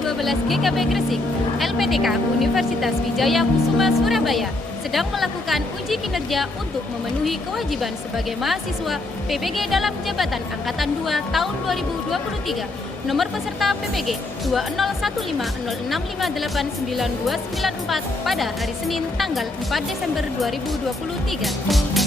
12 GKP Gresik, LPTK Universitas Wijaya Kusuma Surabaya sedang melakukan uji kinerja untuk memenuhi kewajiban sebagai mahasiswa PPG dalam jabatan Angkatan 2 tahun 2023. Nomor peserta PPG 201506589294 pada hari Senin tanggal 4 Desember 2023.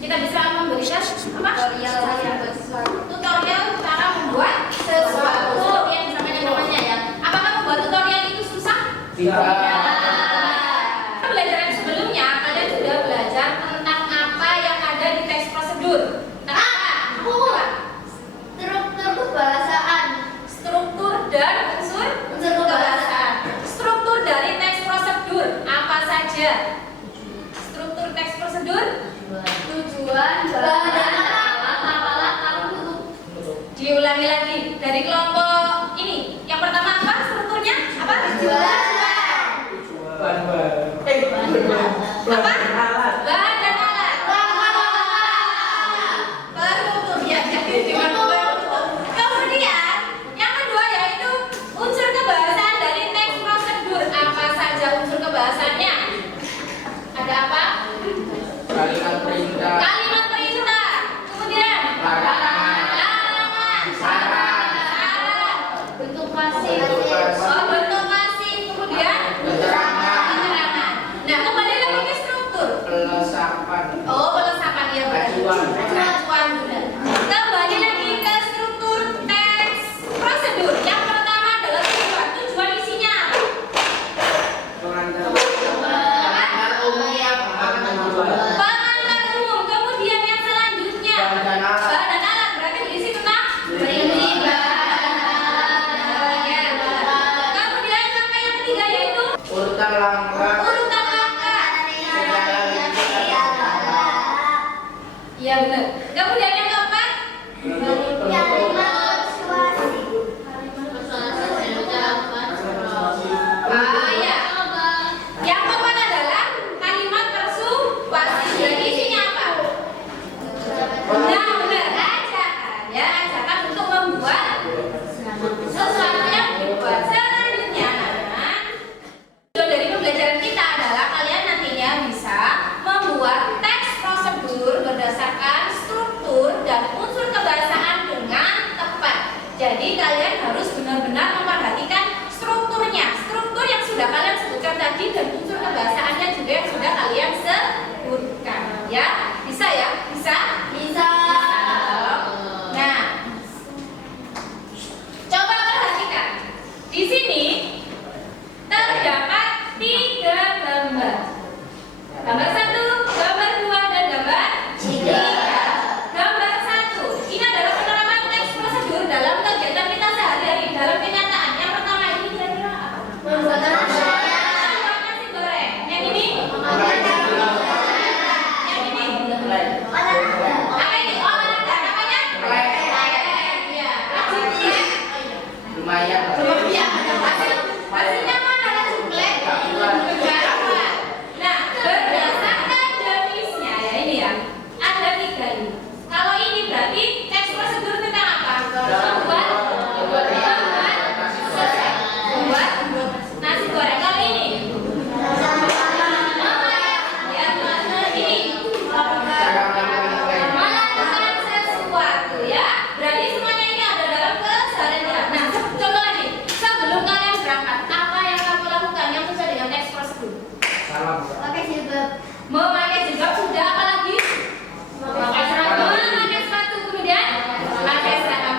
Kita bisa memberikan tutorial cara membuat sesuatu yang disamakan namanya ya. Apakah membuat tutorial itu susah? Tidak. Pelajaran sebelumnya kalian sudah belajar tentang apa yang ada di teks prosedur. Struktur kebahasaan. Struktur dan unsur kebahasaan. Struktur dari teks prosedur apa saja? Struktur teks prosedur? Tujuan, bahan dan alat Diulangi lagi dari kelompok ini. Yang pertama apa strukturnya? Apa? Tujuan. Apa? Bahan dan alat. Betul ya. Kemudian yang kedua yaitu unsur kebahasaan dari teks prosedur. Apa saja unsur kebahasannya? Ada apa? Kalimat perintah. Kalimat perintah. Kemudian larangan. Syarat. Bentuk pasif. Oh, bentuk masih. Kemudian keterangan. Nah, kembali lagi ke struktur. Pelesapan. Oh, pelesapan ya benar. Acuan. Acuan benar. Kembali lagi ke struktur teks prosedur. Yang pertama adalah tujuan. Tujuan isinya apa? Pengantar umum yang akan tujuan. Pengantar umum. Kemudian yang selanjutnya Bahan dan alat. bahan dan alat. Berarti berisi tentang perincian. Ya, benar. Kemudian langkah yang ketiga yaitu Urutan langkah. urutan langkah. Iya benar. Kemudian yang keempat ya. Yang keempat adalah kalimat persuasif. Jadi isinya apa? Nah, benar. Ajakan. Ya, ajakan untuk membuat sesuatu yang dibuat. Selanjutnya, anak-anak, tujuan dari pembelajaran kita adalah kalian nantinya bisa membuat teks prosedur berdasarkan struktur dan unsur kebahasaan dengan tepat. Jadi kalian harus benar-benar memperhatikan strukturnya, struktur yang sudah kalian sebutkan tadi dan unsur kebahasaannya juga yang sudah kalian sebutkan. Ya, bisa ya? Bisa? Bisa. Nah, coba perhatikan. Di sini terdapat 3 gambar. Gambar 1, gambar 2, dan gambar 3. Gambar 1. Ini adalah penerapan teks prosedur dalam kegiatan kita sehari-hari dalam kenyataan. Yang pertama ini kira-kira apa? Membuat nasi. Membuat nasi goreng. Yang ini? Yang ini? Apa ini? Olahraga. Namanya? Iya. Lumayan. Hasilnya mana? Ada jumlah? Nah, berdasarkan jenisnya ya ini ya. Ada 3 ini. Kalau ini berarti teks prosedur tentang apa? Membuat nasi goreng. Kalau ini? Ya, ini. Melakukan sesuatu ya. Berarti semuanya ini ada dalam keseharian kita. Nah, contoh lagi. Sebelum kalian berangkat, apa yang kamu lakukan yang sesuai dengan teks prosedur? Salam. Pakai jilbab. Memakai jilbab sudah, apa lagi? Memakai seragam. Memakai sepatu, kemudian pakai seragam.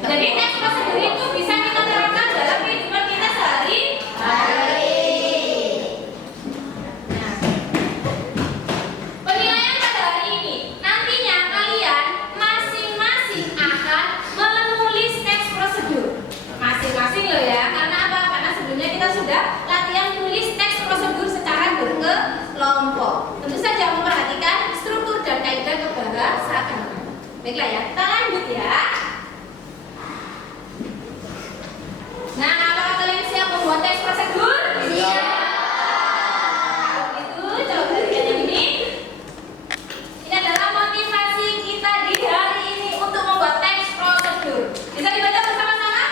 Jadi teks prosedur itu bisa kita terapkan dalam kehidupan kita sehari-hari. Nah, penilaian pada hari ini, nantinya kalian masing-masing akan menulis teks prosedur. Masing-masing loh ya, karena apa? Karena sebelumnya kita sudah latihan tulis teks prosedur secara berkelompok. Tentu saja memperhatikan struktur dan kaidah kebahasaan. Baiklah ya, kita lanjut ya. Nah, apakah kalian siap membuat teks prosedur? Siap. Itu coba lihat yang ini. Ini adalah motivasi kita di hari ini untuk membuat teks prosedur. Bisa dibaca bersama-sama?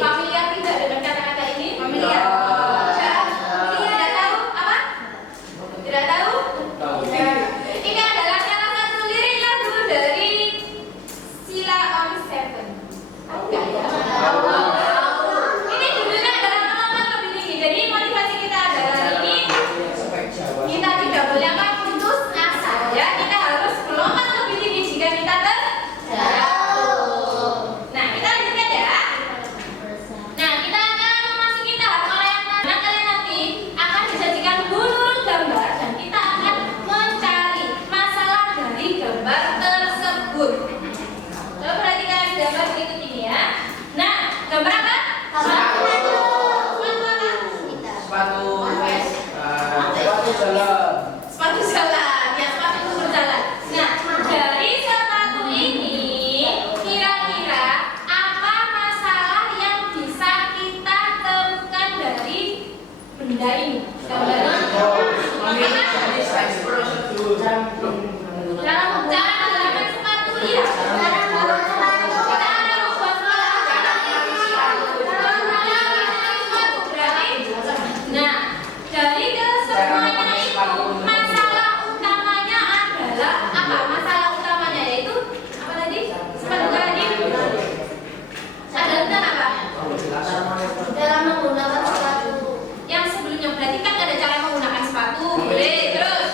Familiar tidak dengan kata-kata ini? Familiar? Tidak tahu apa? benda ini. Gambar Ini teks prosedur. cara menggunakan sepatu iya. Nah, dari kesemuanya itu masalah utamanya adalah apa? Masalah utamanya yaitu apa tadi? Sepatu tadi. Ada tentang apa? Dalam menggunakan sepatu. Yang sebelumnya berarti kan ada cara menggunakan sepatu, boleh. Terus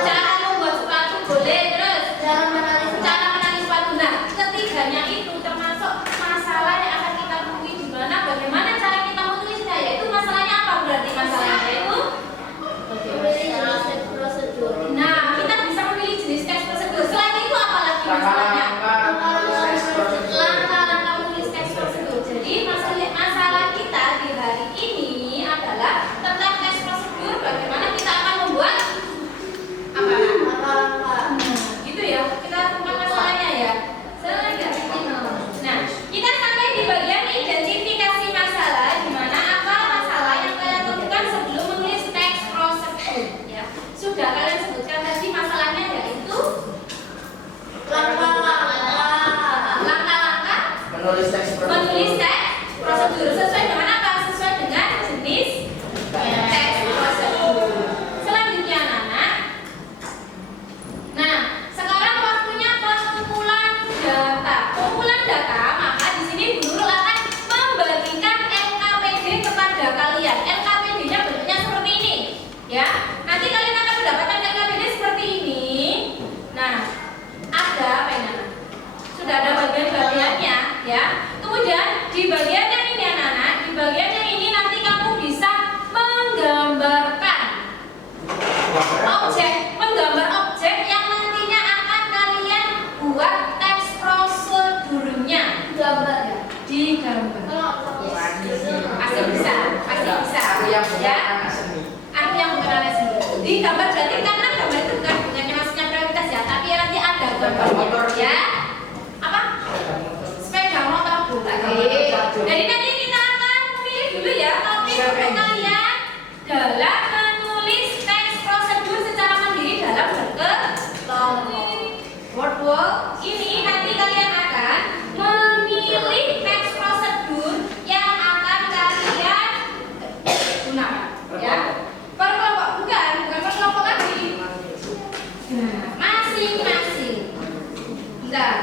cara membuat sepatu, boleh. Terus Cara menarik cara menangis sepatu. Nah, ketiganya itu termasuk masalah yang akan kita temui di mana bagaimana cara kita menulisnya, yaitu masalahnya apa? Berarti masalahnya itu memilih jenis prosedur. nah, kita bisa memilih jenis teks prosedur. Selain itu apa lagi masalahnya? Langkah-langkah menulis teks prosedur. Jadi masalah kita di hari ini adalah tentang teks prosedur, bagaimana kita akan membuat apa? Gitu ya, kita tentang masalahnya ya. Nah, kita sampai di bagian identifikasi masalah, di mana apa masalah yang kalian temukan sebelum menulis teks prosedur. Ya, sudah kalian sebutkan tadi masalahnya yaitu langkah-langkah Menulis teks menulis teks prosedur sesuai dengan apa? Sesuai dengan jenis teks prosedur. Selanjutnya anak-anak. Nah, sekarang waktunya pengumpulan data. Pengumpulan data, maka di sini Bu Nurul akan membagikan LKPD kepada kalian. LKPD-nya bentuknya seperti ini, ya. Nanti kalian akan mendapatkan LKPD seperti ini. Nah, ada apa ini, anak? Sudah ada bagian-bagiannya, ya. Kemudian di bagian yang ini anak-anak, di bagian yang ini nanti kamu bisa menggambarkan menggambar objek yang nantinya akan kalian buat teks prosedurnya. Gambar ya. Digambar. Pasti bisa, Aku yang bukan ya. anak seni. Aku yang bukan anak seni. Digambar berarti karena gambar itu bukannya maksudnya prioritas ya, tapi nanti ada gambarnya, ya. Apa? Sepeda motor Bu. Jadi nanti kita akan pilih dulu ya topik untuk kalian dalam menulis teks prosedur secara mandiri dalam berkelompok. Word ini nanti kalian akan memilih teks prosedur yang akan kalian gunakan, ya. Per kelompok bukan per kelompok lagi. Masing-masing. Bentar.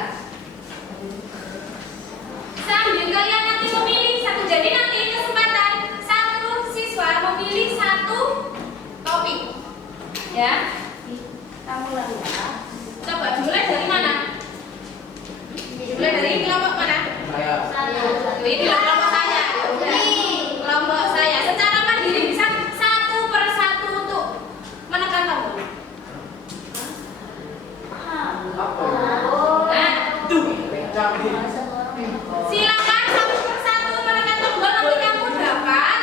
Sambil kalian nanti memilih satu, jadi nanti kesempatan satu siswa memilih satu topik, ya. Kamu lagi ya. Coba dimulai dari mana? Dimulai dari kelompok mana? Ini loh kelompok saya. Kelompok saya. Secara mandiri bisa satu per satu untuk menekan tombol. Nah, silakan satu per satu menekan tombol, nanti kamu dapat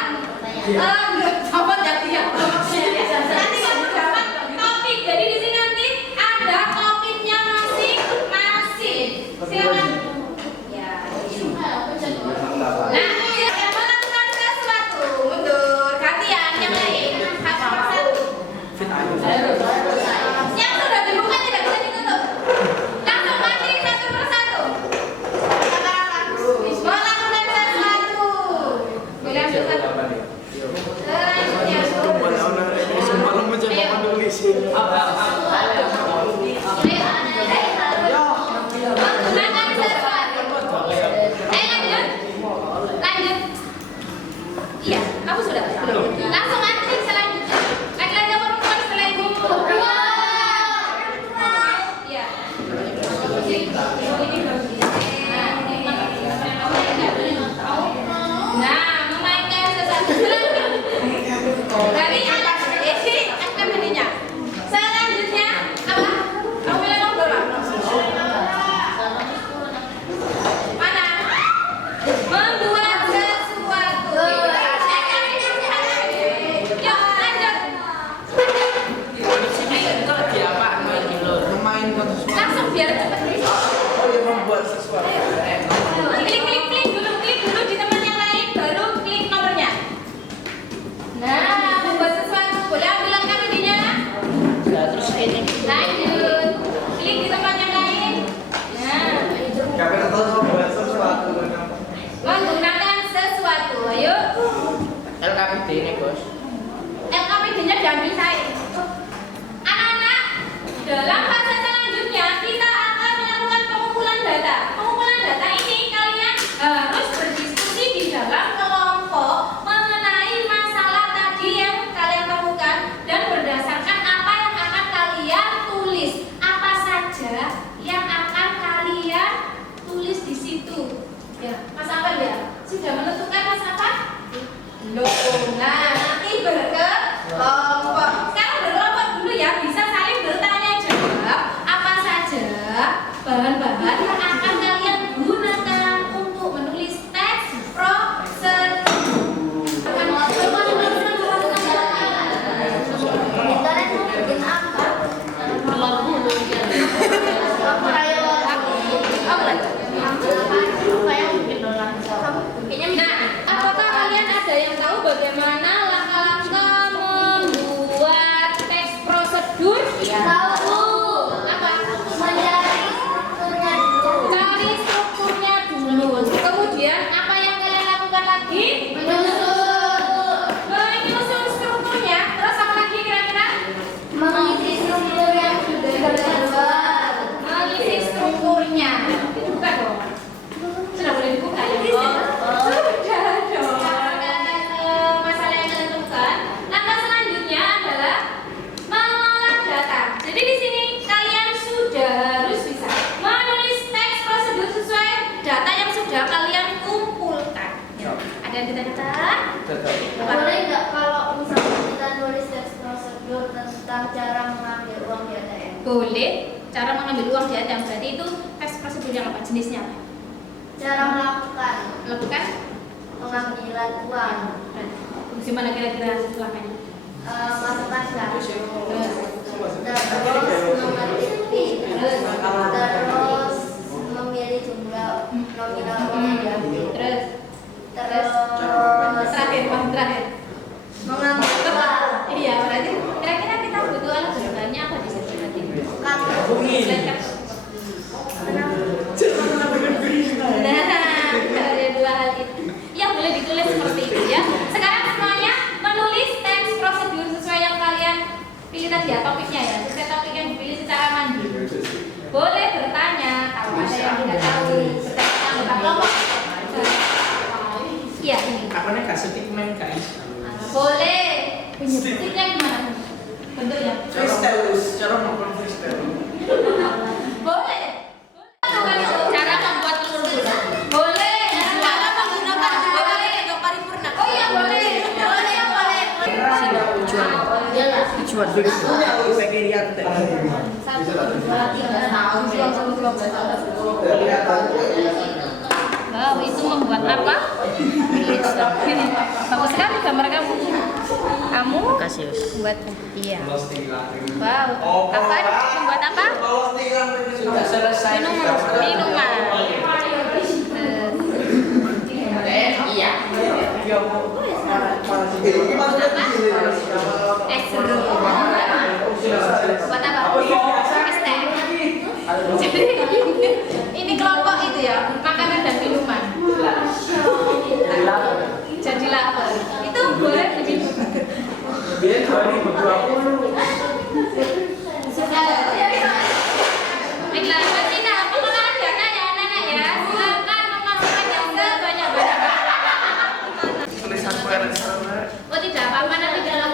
dapat ya. Nanti kamu dapat topik. Jadi di sini nanti ada topiknya masing-masing. Silakan. Ya. Nah, yang melakukan sesuatu mundur, gantian yang lain satu per satu. Yang sudah dibuka tidak bisa ditutup. Langsung mati satu per satu. Melakukan sesuatu. Bilang satu. LKPD-nya, Bos. LKPD-nya diambil saya. Anak-anak, dalam fase selanjutnya kita akan melakukan pengumpulan data. Pengumpulan data ini kalian harus berdiskusi di dalam kelompok mengenai masalah tadi yang kalian temukan dan berdasarkan apa yang akan kalian tulis. Apa saja yang akan kalian tulis di situ. Ya, Mas Apel ya. Sudah menentukan Mas Apel? Belum. Nah, nanti berkelompok. Sekarang berkelompok dulu ya, bisa saling bertanya jawab apa saja bahan-bahan yang akan kalian gunakan untuk menulis teks prosedur. Internet mau bikin apa? Nah, apakah kalian ada yang tahu bagaimana langkah-langkah membuat teks prosedur? Tahu. Apa? Mencari strukturnya dulu. Cari strukturnya dulu. Kemudian apa yang kalian lakukan lagi? Menyusun strukturnya. Terus apa lagi kira-kira? Mengisi struktur yang sudah terbuat. Mengisi strukturnya. Buka dong. Sudah boleh dibuka ya? Sudah dong. Masalah yang kalian temukan. Langkah selanjutnya adalah mengolah data. Jadi di sini kalian sudah harus bisa menulis teks prosedur sesuai data yang sudah kalian kumpulkan. Ya. Ada yang ditanyakan? Boleh nggak kalau misalnya kita nulis teks prosedur tentang cara mengambil uang di ATM? Boleh. Cara mengambil uang di ATM berarti itu teks prosedur yang apa? Jenisnya apa? Cara melakukan Melakukan pengambilan uang. gimana kira-kira langkahnya? Masukkan kartu, terus mengetik PIN, terus memilih jumlah nominal uang yang diambil, Terus terus terakhir. mengambil uang. Iya, berarti kira-kira kita butuh alat bantuannya apa di situ berarti? Kartu. Nah, ada dua hal itu. Ya, boleh ditulis seperti itu ya. Sekarang semuanya menulis teks prosedur sesuai yang kalian pilih tadi ya, topiknya ya. Sesuai topik yang dipilih secara mandiri. Boleh bertanya kalau ada yang tidak tahu. Bertanya anggota kelompok. Iya, ini. Apa nih kasih tikmen guys? Boleh. Bentuknya gimana? Bentuknya? Freestyle, cara makan freestyle. Boleh. Cara membuat telur gulai. Boleh. Cara menggunakan boleh. Oh iya boleh. Tujuan aku pengen lihat deh. 1, 2, 3, wow, itu membuat apa? Bagus sekali gambar kamu. Kamu buat iya. Wow. Apa? Membuat apa? Sudah selesai. Minuman. Iya. Es jeruk. Buat apa? Es teh. Jadi ini kelompok itu ya, makanan dan minuman. Jadi lapar. Itu boleh begitu. Biar 2020. Baiklah, kita pengenalan data ya anak-anak ya. Silakan memasukkan yang sebanyak-banyaknya. Tulisan kueran sama. Oh tidak apa-apa nanti dalam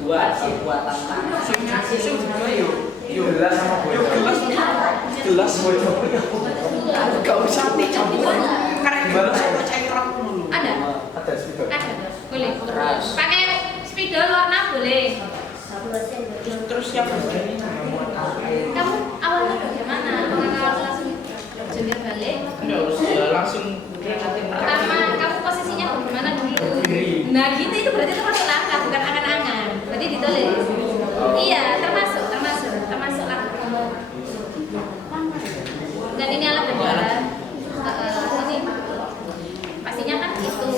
Dua buatan gelas sama gelas gak usah dicampur karena gimana sama cairan dulu ada boleh pakai spidol warna boleh. terus yang Kamu awalnya bagaimana? Apakah langsung jungkir balik? enggak usah langsung Pertama, kamu posisinya bagaimana dulu? Nah gitu, itu berarti termasuk langkah, bukan angan-angan. Berarti ditulis. Iya, termasuk langkah. Dan ini alat gambaran. Ini pastinya kan itu.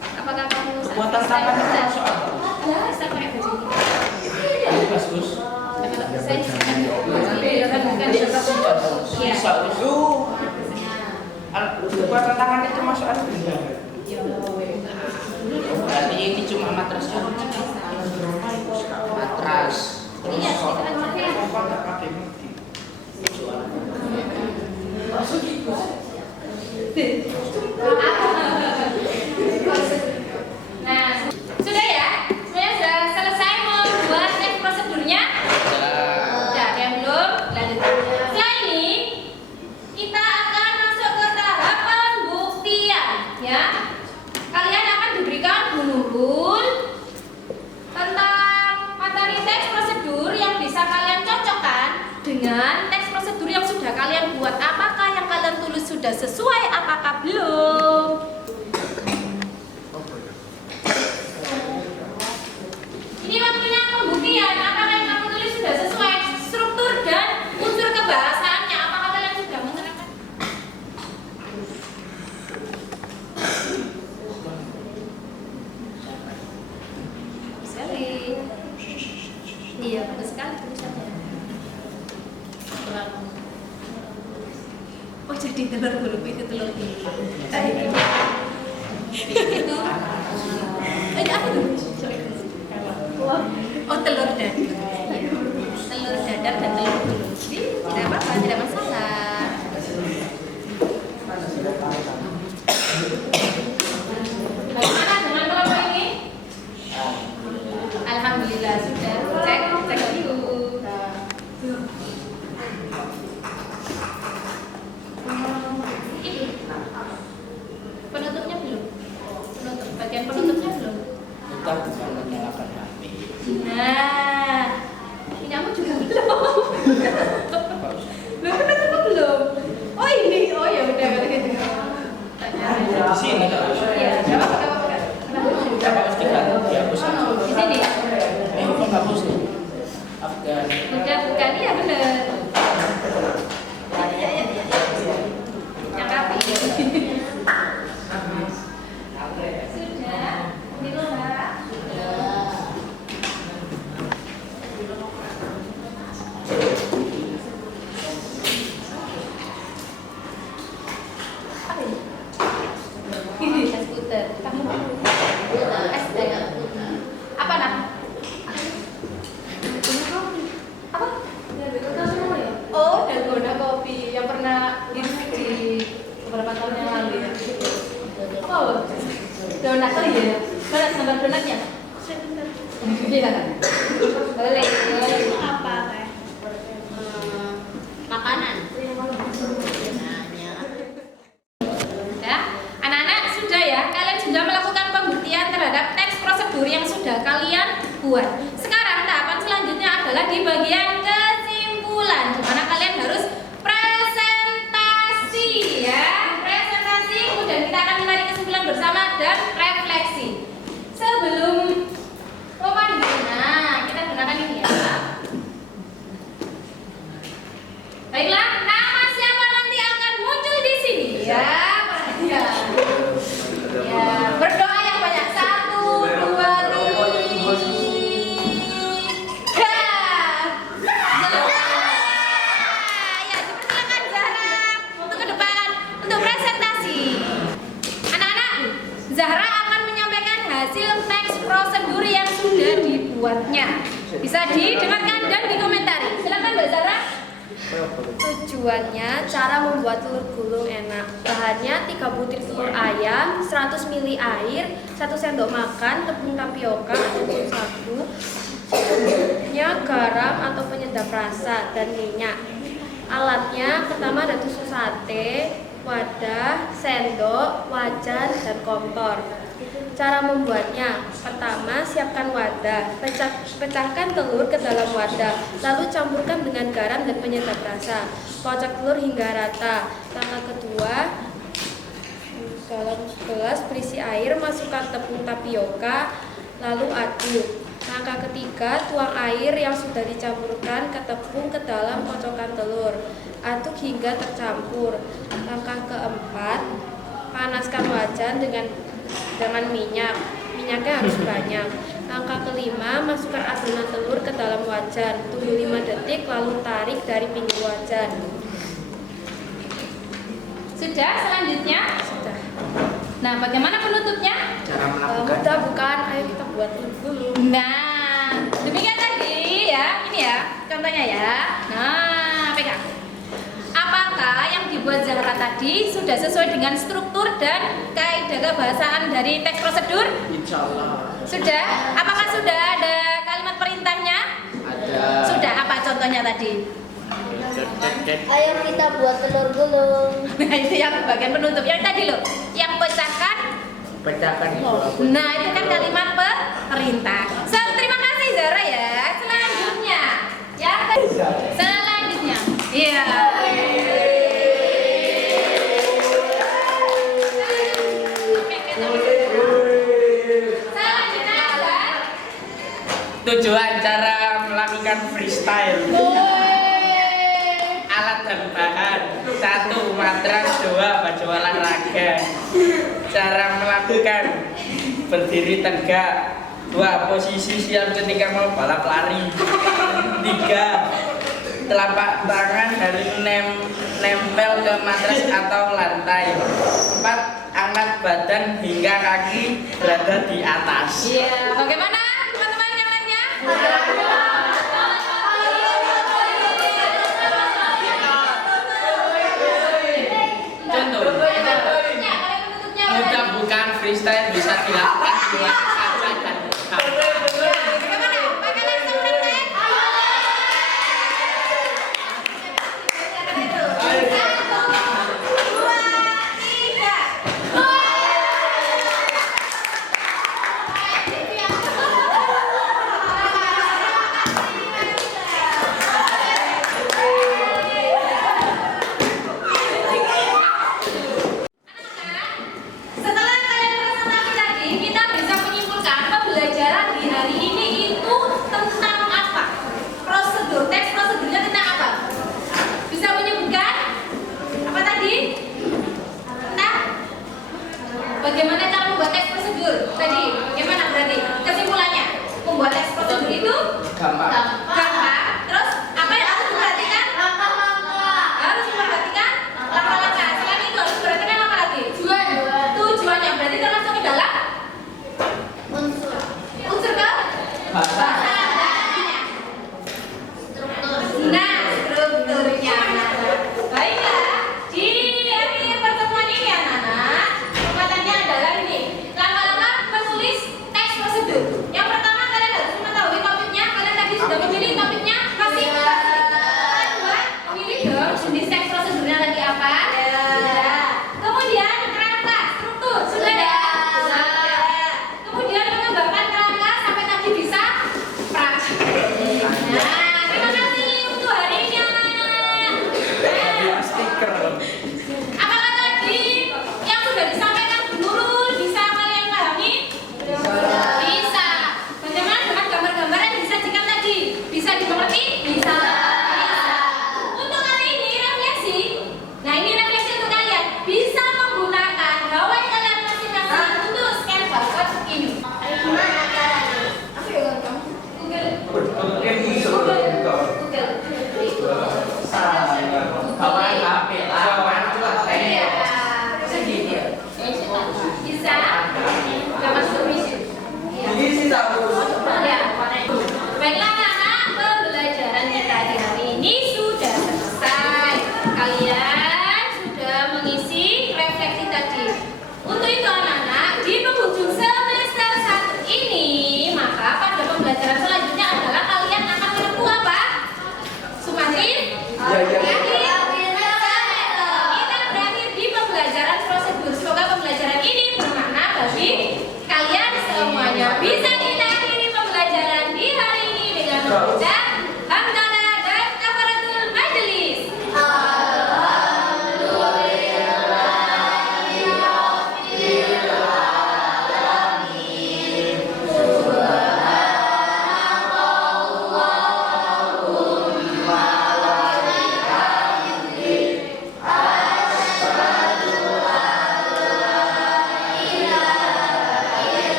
Apakah kamu buatan tangan masuk apa? Bisa pakai baju ini. Bagus. Kalau saya Buat tantangannya cuma soal ini. Berarti ini cuma matras ya? Matras. Iya, kita kan Nah, sudah ya? Semuanya sudah selesai membuat tes prosedurnya? Sudah, ada yang belum? Lanjut. Setelah ini, kita akan masuk ke tahap pembuktian, ya. Kalian akan diberikan buku tentang materi teks prosedur yang bisa kalian cocokkan dengan teks prosedur yang sudah kalian buat. Apakah yang kalian tulis sudah sesuai, apakah belum? Ini waktunya pembuktian. Apakah yang kamu tulis sudah sesuai struktur dan unsur kebahasaannya? Apakah kalian sudah mengerjakan? Sekali. Iya, bagus sekali tulisannya. Oh, jadi telur belum itu telur ini. Itu. Apa tuh? Oh, telur dadar. Telur dadar dan telur gulung. Tidak apa-apa, tidak masalah. Bagaimana dengan kelompok ini? Alhamdulillah sudah. Cek dulu. Ini penutupnya belum? Bagian penutupnya belum? Kita bukan menyalakan HP. Nah, ini kamu juga belum. Belum penutupnya belum? Oh ini, oh ya udah kalau gitu. Di sini tak bisa. Iya, jawab. Kita harus dihapus. Di sini. Kok hapus nih? Afgan. Bukan, iya bener. Yang rapi. Sudah, ini loh Mbak. Apa ini? Es puter. Kamu es teh. Apa nak? Apa? Oh, dalgona kopi yang pernah di beberapa tahun yang lalu ya. Oh, donat oh iya. Mana gambar donatnya? Iya. Boleh. Apa teh? Makanan. Ya, anak-anak sudah ya. Kalian sudah melakukan pembuktian terhadap teks prosedur yang sudah kalian buat. Sekarang tahapan selanjutnya adalah di bagian kesimpulan, di mana kalian harus presentasi ya. Presentasi, kemudian kita akan menarik kesimpulan bersama dan refleksi. Sebelum nah, kita gunakan ini ya. Baiklah, nama siapa nanti akan muncul di sini ya. Perhatian. Ya, berdoa yang banyak. 1, 2, 3. Zahra. Ya, dipersilakan Zahra untuk ke depan untuk presentasi. Anak-anak, Zahra akan menyampaikan hasil teks prosedur yang sudah dibuatnya. Bisa didengarkan dan dikomentari. Silakan Mbak Zahra. Tujuannya cara membuat telur gulung enak. Bahannya 3 butir telur ayam, 100 ml air, 1 sendok makan tepung tapioka ataupun sagu, secukupnya garam atau penyedap rasa dan minyak. Alatnya pertama ada tusuk sate, wadah, sendok, wajan, dan kompor. Cara membuatnya, pertama siapkan wadah, pecahkan telur ke dalam wadah, lalu campurkan dengan garam dan penyedap rasa. Kocok telur hingga rata. Langkah kedua, dalam gelas berisi air, masukkan tepung tapioka, lalu aduk. Langkah ketiga, tuang air yang sudah dicampurkan ke tepung ke dalam kocokan telur. Aduk hingga tercampur. Langkah keempat, panaskan wajan dengan minyak. Minyaknya harus banyak. Langkah kelima, masukkan adonan telur ke dalam wajan. Tunggu 5 detik lalu tarik dari pinggir wajan. Sudah, selanjutnya. Sudah. Nah, bagaimana penutupnya? Cara melakukan. Mudah bukan? Ayo kita buat dulu. Nah, demikian tadi ya. Ini ya, contohnya ya. Nah, pegang. Apakah yang dibuat Zahra tadi sudah sesuai dengan struktur dan kaidah kebahasaan dari teks prosedur? Insya Allah. Sudah? Apakah sudah ada kalimat perintahnya? Ada. Sudah, apa contohnya tadi? Ayo kita buat telur gulung. Nah, itu yang bagian penutup. Yang tadi loh, yang pecahkan. Pecahkan itu. Nah, itu kan kalimat perintah. Terima kasih Zahra ya. Selanjutnya, ya. Selanjutnya, iya. Selanjutnya adalah Tujuan cara melakukan freestyle. Alat dan bahan. 1. Matras. 2. Baju olahraga. Cara melakukan: berdiri tegak. 2. Posisi siap ketika mau balap lari. 3. Telapak tangan harus nempel ke matras atau lantai. 4. Angkat badan hingga kaki berada di atas. iya. Bagaimana teman-teman yang lainnya? Contoh, Ya, kalau yang penutupnya apa mudah tadi? bukan freestyle bisa dilakukan